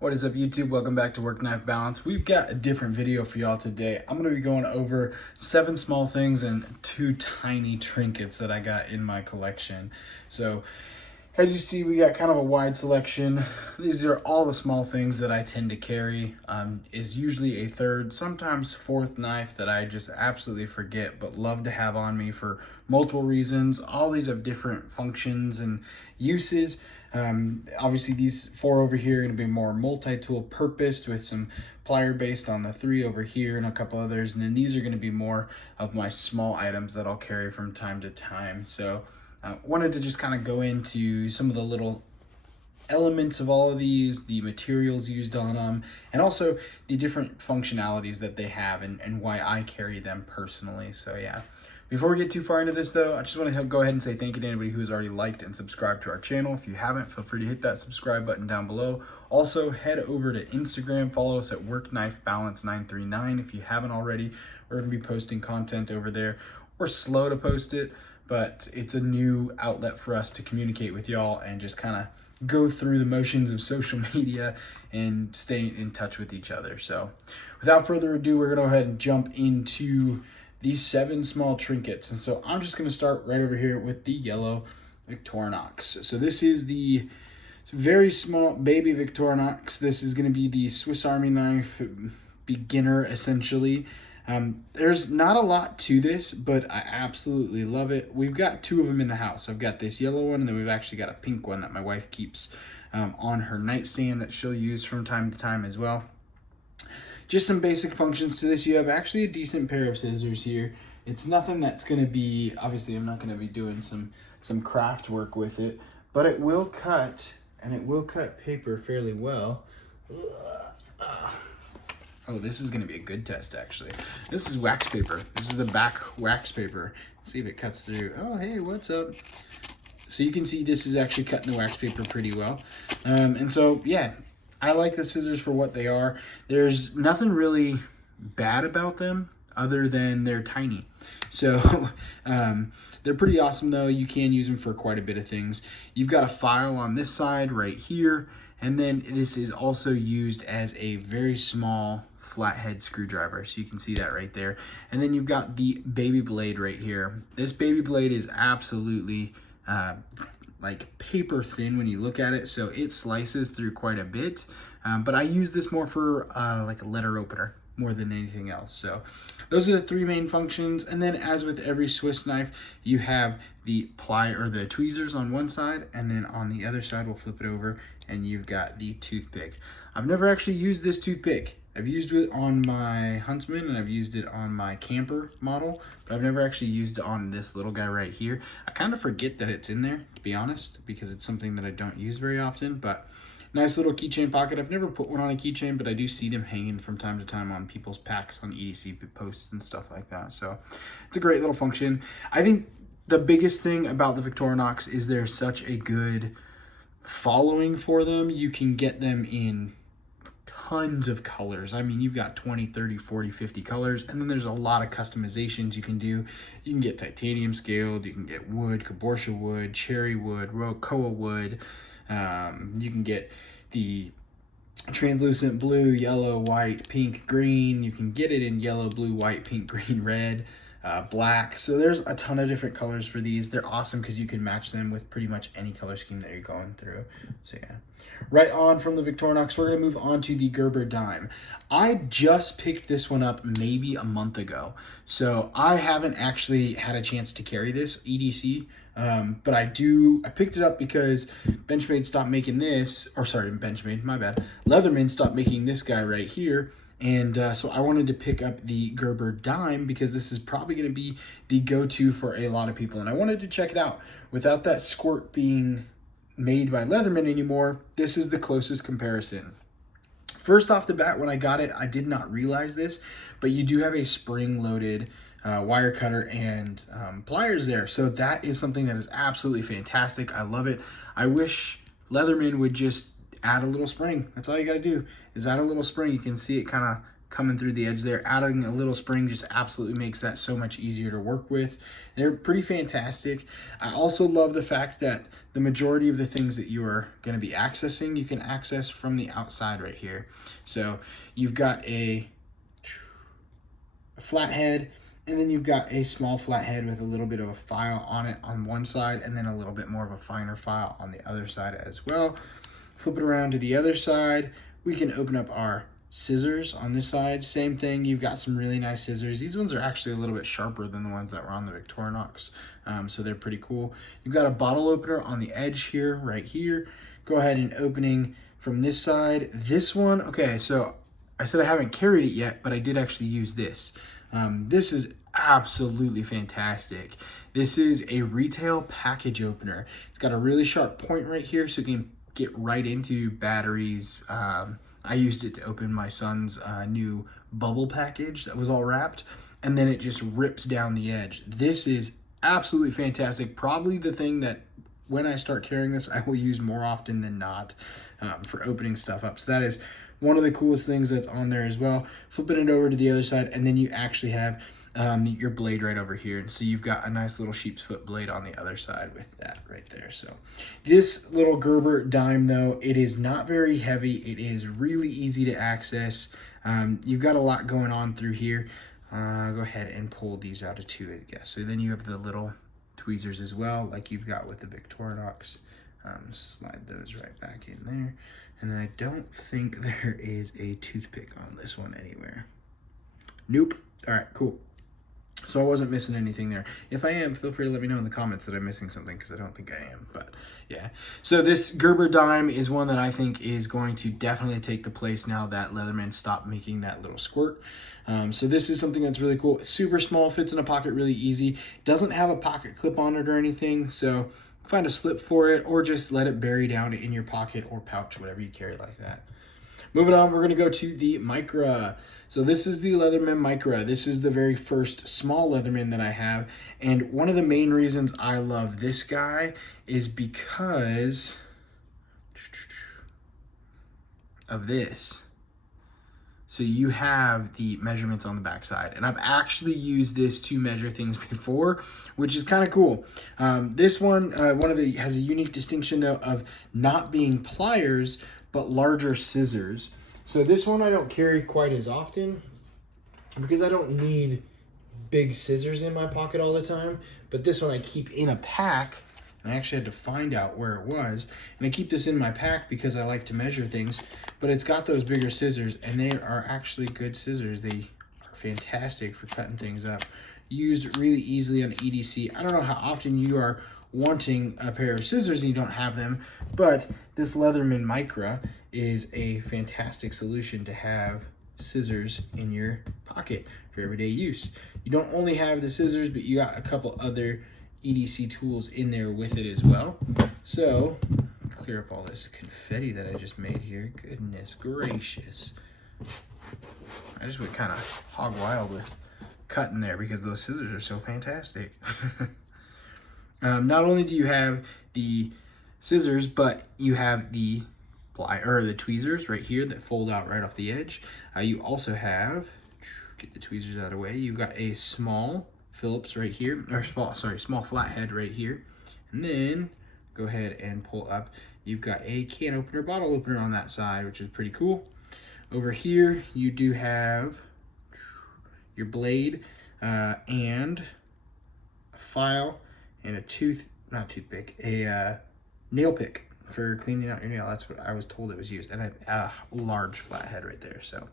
What is up, YouTube? Welcome back to Work Knife Balance. We've got a different video for y'all today. I'm going to be going over 7 small things and 2 tiny trinkets that I got in my collection. So, as you see, we got kind of a wide selection. These are all the small things that I tend to carry. Is usually a third, sometimes fourth knife that I just absolutely forget, but love to have on me for multiple reasons. All these have different functions and uses. Obviously, these 4 over here are going to be more multi-tool purposed with some plier based on the 3 over here and a couple others. And then these are going to be more of my small items that I'll carry from time to time. So wanted to just kind of go into some of the little elements of all of these, the materials used on them, and also the different functionalities that they have and why I carry them personally. So yeah, before we get too far into this though, I just want to go ahead and say thank you to anybody who has already liked and subscribed to our channel. If you haven't, feel free to hit that subscribe button down below. Also, head over to Instagram, follow us at WorkKnifeBalance939 if you haven't already. We're going to be posting content over there. We're slow to post it, but it's a new outlet for us to communicate with y'all and just kind of go through the motions of social media and stay in touch with each other. So without further ado, we're going to go ahead and jump into these 7 small trinkets. And so I'm just going to start right over here with the yellow Victorinox. So this is the very small baby Victorinox. This is going to be the Swiss Army knife beginner, essentially. There's not a lot to this, but I absolutely love it. We've got 2 of them in the house. I've got this yellow one, and then we've actually got a pink one that my wife keeps on her nightstand that she'll use from time to time as well. Just some basic functions to this. You have actually a decent pair of scissors here. It's nothing that's going to be, obviously I'm not going to be doing some craft work with it, but it will cut, and it will cut paper fairly well. Oh, this is going to be a good test, actually. This is wax paper. This is the back wax paper. See if it cuts through. Oh, hey, what's up? So you can see this is actually cutting the wax paper pretty well. And so, yeah, I like the scissors for what they are. There's nothing really bad about them other than they're tiny. So they're pretty awesome, though. You can use them for quite a bit of things. You've got a file on this side right here. And then this is also used as a very small flathead screwdriver. So you can see that right there. And then you've got the baby blade right here. This baby blade is absolutely like paper thin when you look at it. So it slices through quite a bit. But I use this more for like a letter opener more than anything else. So those are the 3 main functions. And then as with every Swiss knife, you have the ply or the tweezers on one side, and then on the other side, we'll flip it over and you've got the toothpick. I've never actually used this toothpick. I've used it on my Huntsman and I've used it on my camper model, but I've never actually used it on this little guy right here. I kind of forget that it's in there, to be honest, because it's something that I don't use very often, but nice little keychain pocket. I've never put one on a keychain, but I do see them hanging from time to time on people's packs on EDC posts and stuff like that. So it's a great little function. I think the biggest thing about the Victorinox is there's such a good following for them. You can get them in tons of colors. I mean, you've got 20, 30, 40, 50 colors, and then there's a lot of customizations you can do. You can get titanium scaled, you can get wood, cabochon wood, cherry wood, Rocoa wood. You can get the translucent blue, yellow, white, pink, green. You can get it in yellow, blue, white, pink, green, red, black. So there's a ton of different colors for these. They're awesome because you can match them with pretty much any color scheme that you're going through. So yeah, right on from the Victorinox, we're going to move on to the Gerber Dime. I just picked this one up maybe a month ago. So I haven't actually had a chance to carry this EDC. But I picked it up because Benchmade stopped making this, or sorry, Benchmade, my bad. Leatherman stopped making this guy right here. And so I wanted to pick up the Gerber Dime because this is probably going to be the go-to for a lot of people. And I wanted to check it out. Without that Squirt being made by Leatherman anymore, this is the closest comparison. First off the bat, when I got it, I did not realize this, but you do have a spring-loaded wire cutter and pliers there. So that is something that is absolutely fantastic. I love it. I wish Leatherman would just add a little spring. That's all you got to do is add a little spring. You can see it kind of coming through the edge there. Adding a little spring just absolutely makes that so much easier to work with. They're pretty fantastic. I also love the fact that the majority of the things that you are going to be accessing, you can access from the outside right here. So you've got a flathead, and then you've got a small flathead with a little bit of a file on it on one side, and then a little bit more of a finer file on the other side as well. Flip it around to the other side. We can open up our scissors on this side. Same thing, you've got some really nice scissors. These ones are actually a little bit sharper than the ones that were on the Victorinox, so they're pretty cool. You've got a bottle opener on the edge here, right here. Go ahead and opening from this side. This one, okay, so I said I haven't carried it yet, but I did actually use this. This is absolutely fantastic. This is a retail package opener. It's got a really sharp point right here, so you can get right into batteries. I used it to open my son's new bubble package that was all wrapped, and then it just rips down the edge. This is absolutely fantastic. Probably the thing that when I start carrying this, I will use more often than not for opening stuff up. So that is one of the coolest things that's on there as well. Flipping it over to the other side, and then you actually have your blade right over here. And so you've got a nice little sheep's foot blade on the other side with that right there. So this little Gerber Dime, though, it is not very heavy. It is really easy to access. You've got a lot going on through here. Go ahead and pull these out of two, I guess. So then you have the little tweezers as well, like you've got with the Victorinox. Slide those right back in there. And then I don't think there is a toothpick on this one anywhere. Nope. All right, cool. So I wasn't missing anything there. If I am, feel free to let me know in the comments that I'm missing something, because I don't think I am, but yeah. So this Gerber Dime is one that I think is going to definitely take the place now that Leatherman stopped making that little squirt. So this is something that's really cool. It's super small, fits in a pocket really easy. Doesn't have a pocket clip on it or anything, so find a slip for it, or just let it bury down in your pocket or pouch, whatever you carry like that. Moving on, we're going to go to the Micra. So this is the Leatherman Micra. This is the very first small Leatherman that I have. And one of the main reasons I love this guy is because of this. So you have the measurements on the backside, and I've actually used this to measure things before, which is kind of cool. This one, has a unique distinction though of not being pliers, but larger scissors. So this one I don't carry quite as often because I don't need big scissors in my pocket all the time. But this one I keep in a pack, and I actually had to find out where it was. And I keep this in my pack because I like to measure things, but it's got those bigger scissors, and they are actually good scissors. They are fantastic for cutting things up. Used really easily on EDC. I don't know how often you are wanting a pair of scissors and you don't have them, but this Leatherman Micra is a fantastic solution to have scissors in your pocket for everyday use. You don't only have the scissors, but you got a couple other EDC tools in there with it as well. So clear up all this confetti that I just made here. Goodness gracious. I just went kind of hog wild with cutting there because those scissors are so fantastic. Not only do you have the scissors, but you have the the tweezers right here that fold out right off the edge. You also have, get the tweezers out of the way, you've got a small Phillips right here, or small flathead right here. And then go ahead and pull up. You've got a can opener, bottle opener on that side, which is pretty cool. Over here, you do have your blade and a file and a a nail pick for cleaning out your nail. That's what I was told it was used, and a large flathead right there. So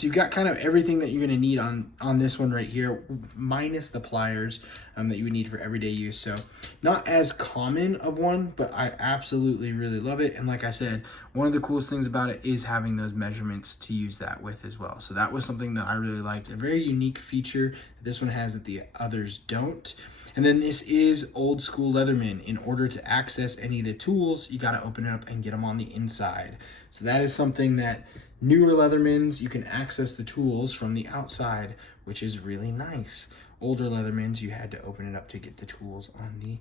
you've got kind of everything that you're going to need on this one right here, minus the pliers that you would need for everyday use. So not as common of one, but I absolutely really love it. And like I said, one of the coolest things about it is having those measurements to use that with as well. So that was something that I really liked. A very unique feature that this one has that the others don't. And then this is old school Leatherman. In order to access any of the tools, you got to open it up and get them on the inside. So that is something that newer Leathermans, you can access the tools from the outside, which is really nice. Older Leathermans, you had to open it up to get the tools on the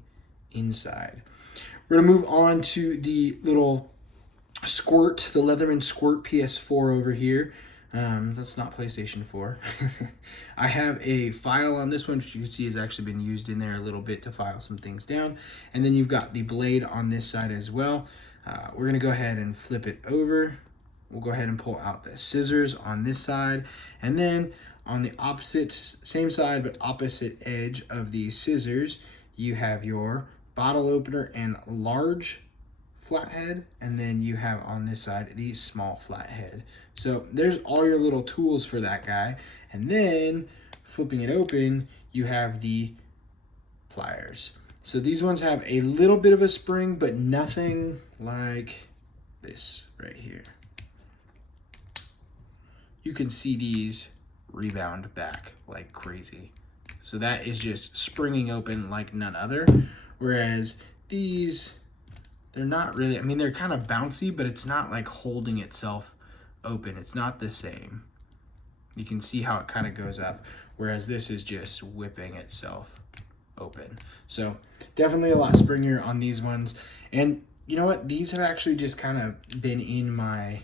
inside. We're going to move on to the little Squirt, the Leatherman Squirt PS4 over here. That's not PlayStation 4. I have a file on this one, which you can see has actually been used in there a little bit to file some things down. And then you've got the blade on this side as well. We're gonna go ahead and flip it over. We'll go ahead and pull out the scissors on this side. And then on the opposite, same side, but opposite edge of these scissors, you have your bottle opener and large flathead, and then you have on this side the small flathead. So there's all your little tools for that guy. And then flipping it open, you have the pliers. So these ones have a little bit of a spring, but nothing like this right here. You can see these rebound back like crazy. So that is just springing open like none other. Whereas these, they're not really, I mean, they're kind of bouncy, but it's not like holding itself open. It's not the same. You can see how it kind of goes up, whereas this is just whipping itself open. So definitely a lot springier on these ones. And you know what? These have actually just kind of been in my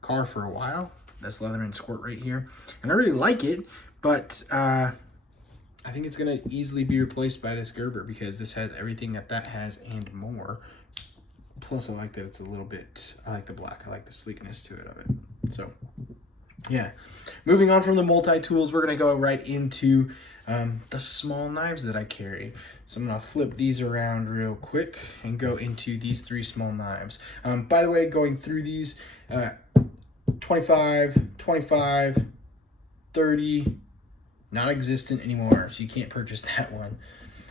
car for a while. This Leatherman Squirt right here. And I really like it, but I think it's going to easily be replaced by this Gerber because this has everything that that has and more. Plus, I like that it's a little bit, I like the black. I like the sleekness to it of it. So, yeah. Moving on from the multi-tools, we're going to go right into the small knives that I carry. So I'm going to flip these around real quick and go into these 3 small knives. By the way, going through these, 25, 25, 30, not existent anymore, so you can't purchase that one.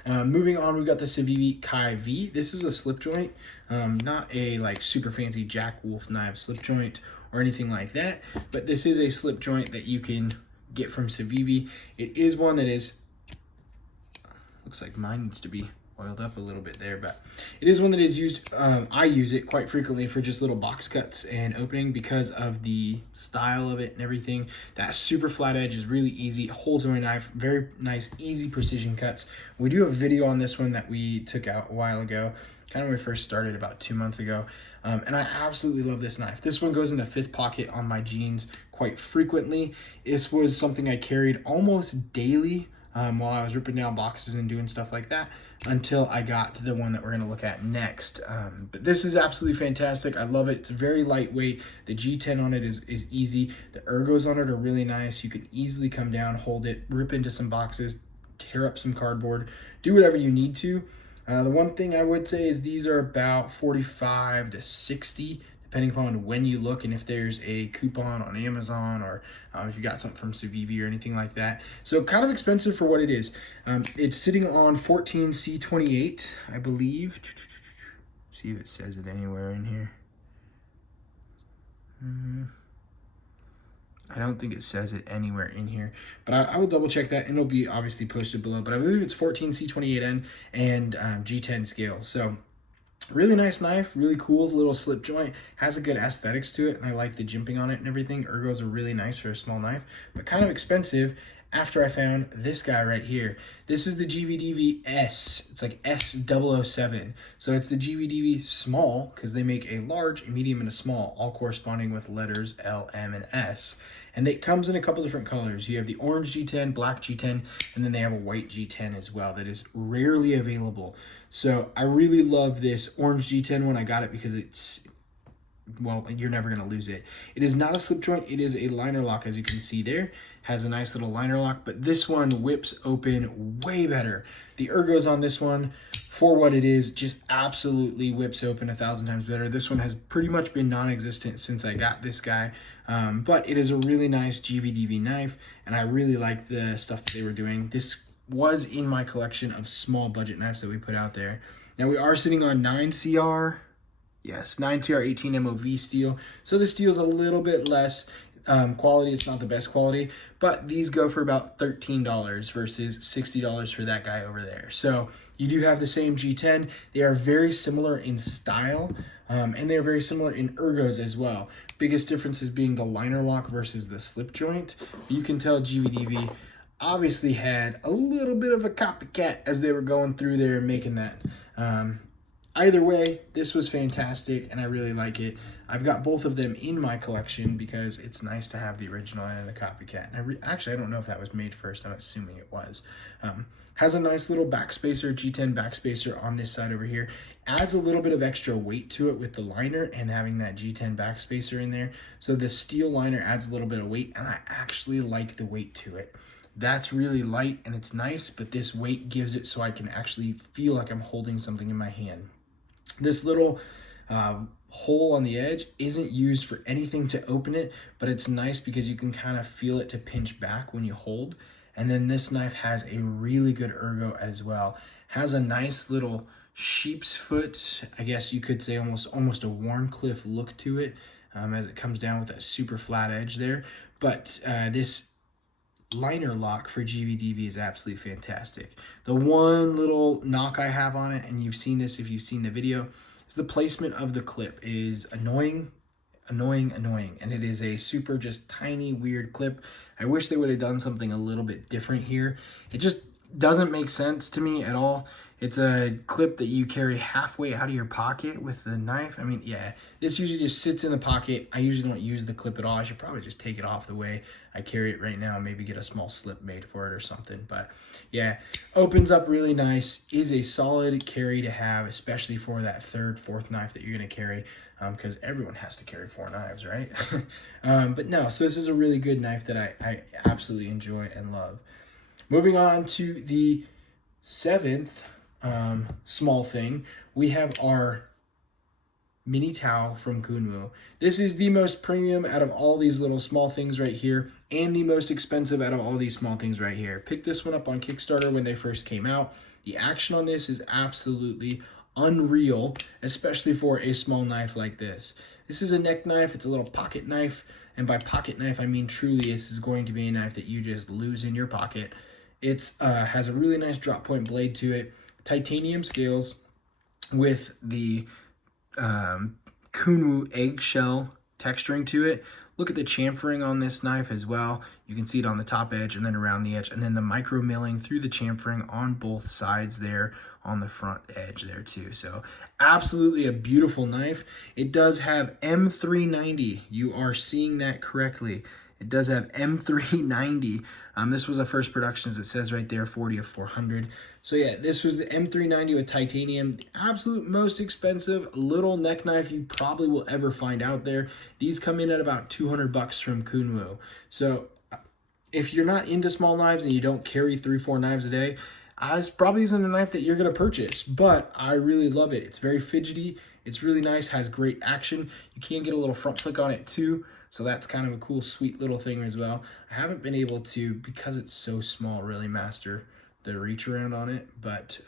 Moving on, we've got the Civivi Kai V. This is a slip joint, not a like super fancy Jack Wolf knife slip joint or anything like that, but this is a slip joint that you can get from Civivi. It is one that is, looks like mine needs to be oiled up a little bit there, but it is one that is used, I use it quite frequently for just little box cuts and opening because of the style of it and everything. That super flat edge is really easy, it holds my knife, very nice, easy precision cuts. We do have a video on this one that we took out a while ago, kind of when we first started about 2 months ago, and I absolutely love this knife. This one goes in the 5th pocket on my jeans quite frequently. This was something I carried almost daily while I was ripping down boxes and doing stuff like that, until I got to the one that we're going to look at next. But this is absolutely fantastic. I love it. It's very lightweight. The G10 on it is easy. The ergos on it are really nice. You can easily come down, hold it, rip into some boxes, tear up some cardboard, do whatever you need to. The one thing I would say is these are about 45 to 60, depending upon when you look and if there's a coupon on Amazon or if you got something from Civivi or anything like that. So kind of expensive for what it is. It's sitting on 14C28, I believe. See if it says it anywhere in here. I don't think it says it anywhere in here, but I will double check that and it'll be obviously posted below, but I believe it's 14C28N and G10 scale. So really nice knife, really cool little slip joint, has a good aesthetics to it, and I like the jimping on it and everything. Ergos are really nice for a small knife, but kind of expensive after I found this guy right here. This is the GVDV S. It's like S007. So it's the GVDV small, because they make a large, a medium, and a small, all corresponding with letters L, M, and S. And it comes in a couple different colors. You have the orange G10, black G10, and then they have a white G10 as well that is rarely available. So I really love this orange G10 when I got it because it's, well, you're never going to lose it. It is not a slip joint. It is a liner lock, as you can see there. Has a nice little liner lock, but this one whips open way better. The ergos on this one, for what it is, just absolutely whips open 1,000 times better. This one has pretty much been non-existent since I got this guy, but it is a really nice GVDV knife, and I really like the stuff that they were doing. This was in my collection of small budget knives that we put out there. Now we are sitting on 9CR. Yes, 9TR 18 MOV steel. So the steel is a little bit less quality. It's not the best quality, but these go for about $13 versus $60 for that guy over there. So you do have the same G10. They are very similar in style, and they're very similar in ergos as well. Biggest difference is being the liner lock versus the slip joint. You can tell GVDV obviously had a little bit of a copycat as they were going through there and making that. either way, this was fantastic, and I really like it. I've got both of them in my collection because it's nice to have the original and the copycat. And actually, I don't know if that was made first. I'm assuming it was. Has a nice little backspacer, G10 backspacer on this side over here. Adds a little bit of extra weight to it with the liner and having that G10 backspacer in there. So the steel liner adds a little bit of weight, and I actually like the weight to it. That's really light and it's nice, but this weight gives it so I can actually feel like I'm holding something in my hand. This little hole on the edge isn't used for anything to open it, but it's nice because you can kind of feel it to pinch back when you hold. And then this knife has a really good ergo as well. Has a nice little sheep's foot, I guess you could say almost a Warncliffe look to it, as it comes down with that super flat edge there. But this liner lock for GVDV is absolutely fantastic. The one little knock I have on it, and you've seen this if you've seen the video, is the placement of the clip is annoying, and it is a super just tiny weird clip. I wish they would have done something a little bit different here. It just doesn't make sense to me at all. It's a clip that you carry halfway out of your pocket with the knife. I mean, yeah, this usually just sits in the pocket. I usually don't use the clip at all. I should probably just take it off the way I carry it right now and maybe get a small slip made for it or something. But yeah, opens up really nice, is a solid carry to have, especially for that third, fourth knife that you're gonna carry, because everyone has to carry 4 knives, right? But no, so this is a really good knife that I absolutely enjoy and love. Moving on to the 7th small thing, we have our mini towel from Kunwu. This is the most premium out of all these little small things right here, and the most expensive out of all these small things right here. Picked this one up on Kickstarter when they first came out. The action on this is absolutely unreal, especially for a small knife like this. This is a neck knife. It's a little pocket knife, and by pocket knife I mean truly this is going to be a knife that you just lose in your pocket. It's has a really nice drop point blade to it, titanium scales with the Kunwu eggshell texturing to it. Look at the chamfering on this knife as well. You can see it on the top edge and then around the edge, and then the micro milling through the chamfering on both sides there on the front edge there too. So absolutely a beautiful knife. It does have M390. You are seeing that correctly. It does have M390. This was a first production, as it says right there, 40 of 400. So yeah, this was the M390 with titanium, the absolute most expensive little neck knife you probably will ever find out there. These come in at about 200 bucks from Kunwu. So if you're not into small knives and you don't carry 3-4 knives a day, this probably isn't a knife that you're gonna purchase, but I really love it. It's very fidgety, it's really nice, has great action. You can get a little front flick on it too, so that's kind of a cool, sweet little thing as well. I haven't been able to, because it's so small, really master the reach around on it, but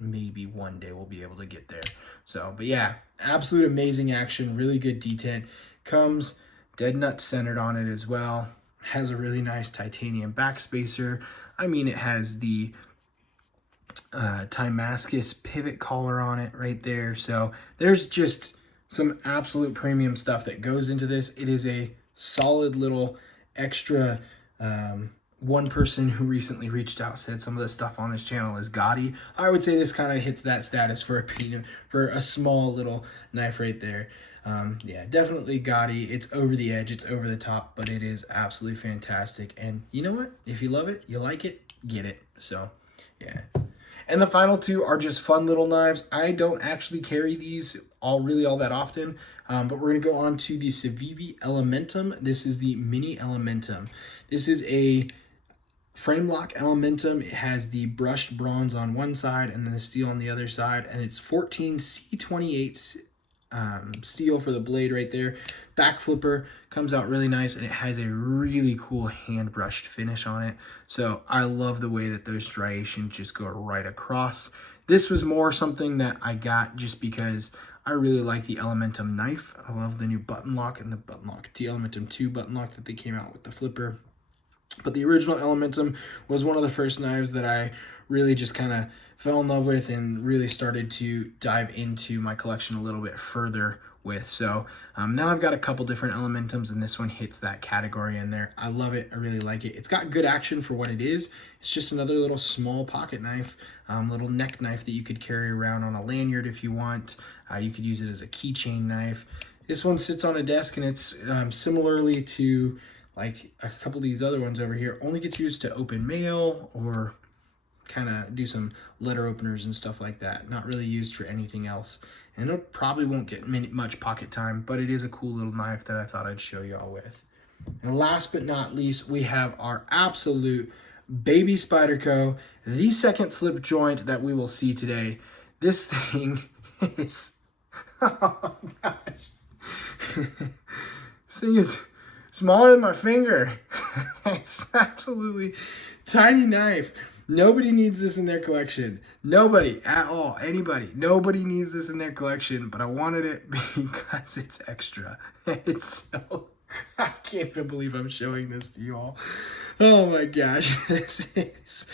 maybe one day we'll be able to get there. So, but yeah, absolute amazing action, really good detent. Comes dead nut centered on it as well. Has a really nice titanium backspacer. I mean, it has the Damascus pivot collar on it right there. So there's just some absolute premium stuff that goes into this. It is a solid little extra. One person who recently reached out said some of the stuff on this channel is gaudy. I would say this kind of hits that status for a small little knife right there. Yeah, definitely gaudy. It's over the edge, it's over the top, but it is absolutely fantastic. And you know what? If you love it, you like it, get it. So yeah. And the final two are just fun little knives. I don't actually carry these all that often, but we're gonna go on to the Civivi Elementum. This is the mini Elementum. This is a frame lock Elementum. It has the brushed bronze on one side and then the steel on the other side, and it's 14 C28 steel for the blade right there. Back flipper comes out really nice, and it has a really cool hand brushed finish on it. So I love the way that those striations just go right across. This was more something that I got just because I really like the Elementum knife. I love the new button lock and the button lock, the Elementum 2 button lock that they came out with the flipper. But the original Elementum was one of the first knives that I really just kind of fell in love with and really started to dive into my collection a little bit further with. So now I've got a couple different Elementums, and this one hits that category in there. I love it. I really like it. It's got good action for what it is. It's just another little small pocket knife, little neck knife that you could carry around on a lanyard if you want. You could use it as a keychain knife. This one sits on a desk, and it's similarly to like a couple of these other ones over here, only gets used to open mail or kind of do some letter openers and stuff like that. Not really used for anything else. And it probably won't get much pocket time, but it is a cool little knife that I thought I'd show y'all with. And last but not least, we have our absolute baby Spyderco, the second slip joint that we will see today. This thing is, oh gosh. This thing is smaller than my finger. It's absolutely tiny knife. Nobody needs this in their collection. Nobody at all. Anybody. Nobody needs this in their collection, but I wanted it because it's extra. It's so... I can't even believe I'm showing this to you all. Oh my gosh. This is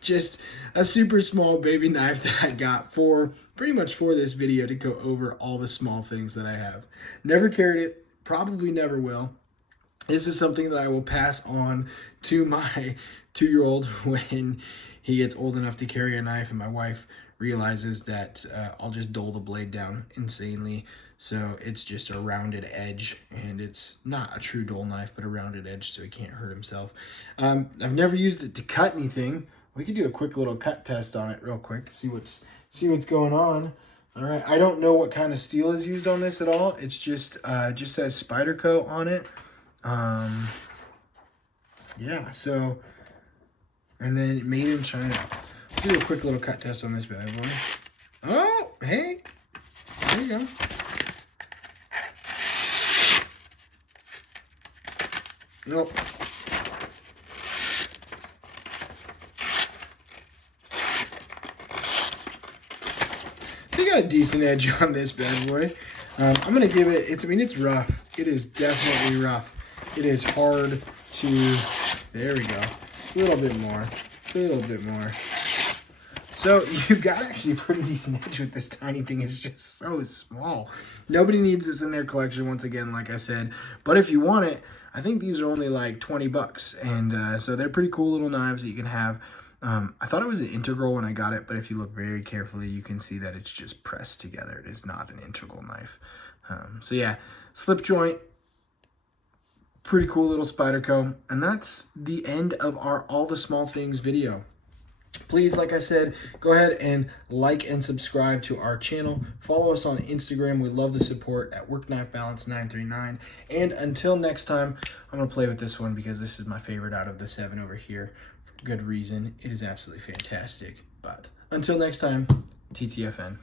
just a super small baby knife that I got for pretty much for this video to go over all the small things that I have. Never carried it. Probably never will. This is something that I will pass on to my 2-year-old when he gets old enough to carry a knife and my wife realizes that I'll just dull the blade down insanely. So it's just a rounded edge, and it's not a true dull knife, but a rounded edge so he can't hurt himself. I've never used it to cut anything. We could do a quick little cut test on it real quick, see what's going on. All right, I don't know what kind of steel is used on this at all. It's just says Spyderco on it. Yeah, so, and then made in China. We'll do a quick little cut test on this bad boy. Oh, hey, there you go. Nope. So you got a decent edge on this bad boy. I'm gonna give it, I mean, it's rough. It is definitely rough. It is hard to, there we go. A little bit more. So you've got actually a pretty decent edge with this tiny thing. It's just so small. Nobody needs this in their collection, once again, like I said. But if you want it, I think these are only like 20 bucks. And so they're pretty cool little knives that you can have. I thought it was an integral when I got it, but if you look very carefully, you can see that it's just pressed together. It is not an integral knife. So yeah, slip joint. Pretty cool little Spyderco. And that's the end of our All the Small Things video. Please, like I said, go ahead and like and subscribe to our channel. Follow us on Instagram. We love the support at WorkKnifeBalance939. And until next time, I'm going to play with this one because this is my favorite out of the 7 over here. For good reason. It is absolutely fantastic. But until next time, TTFN.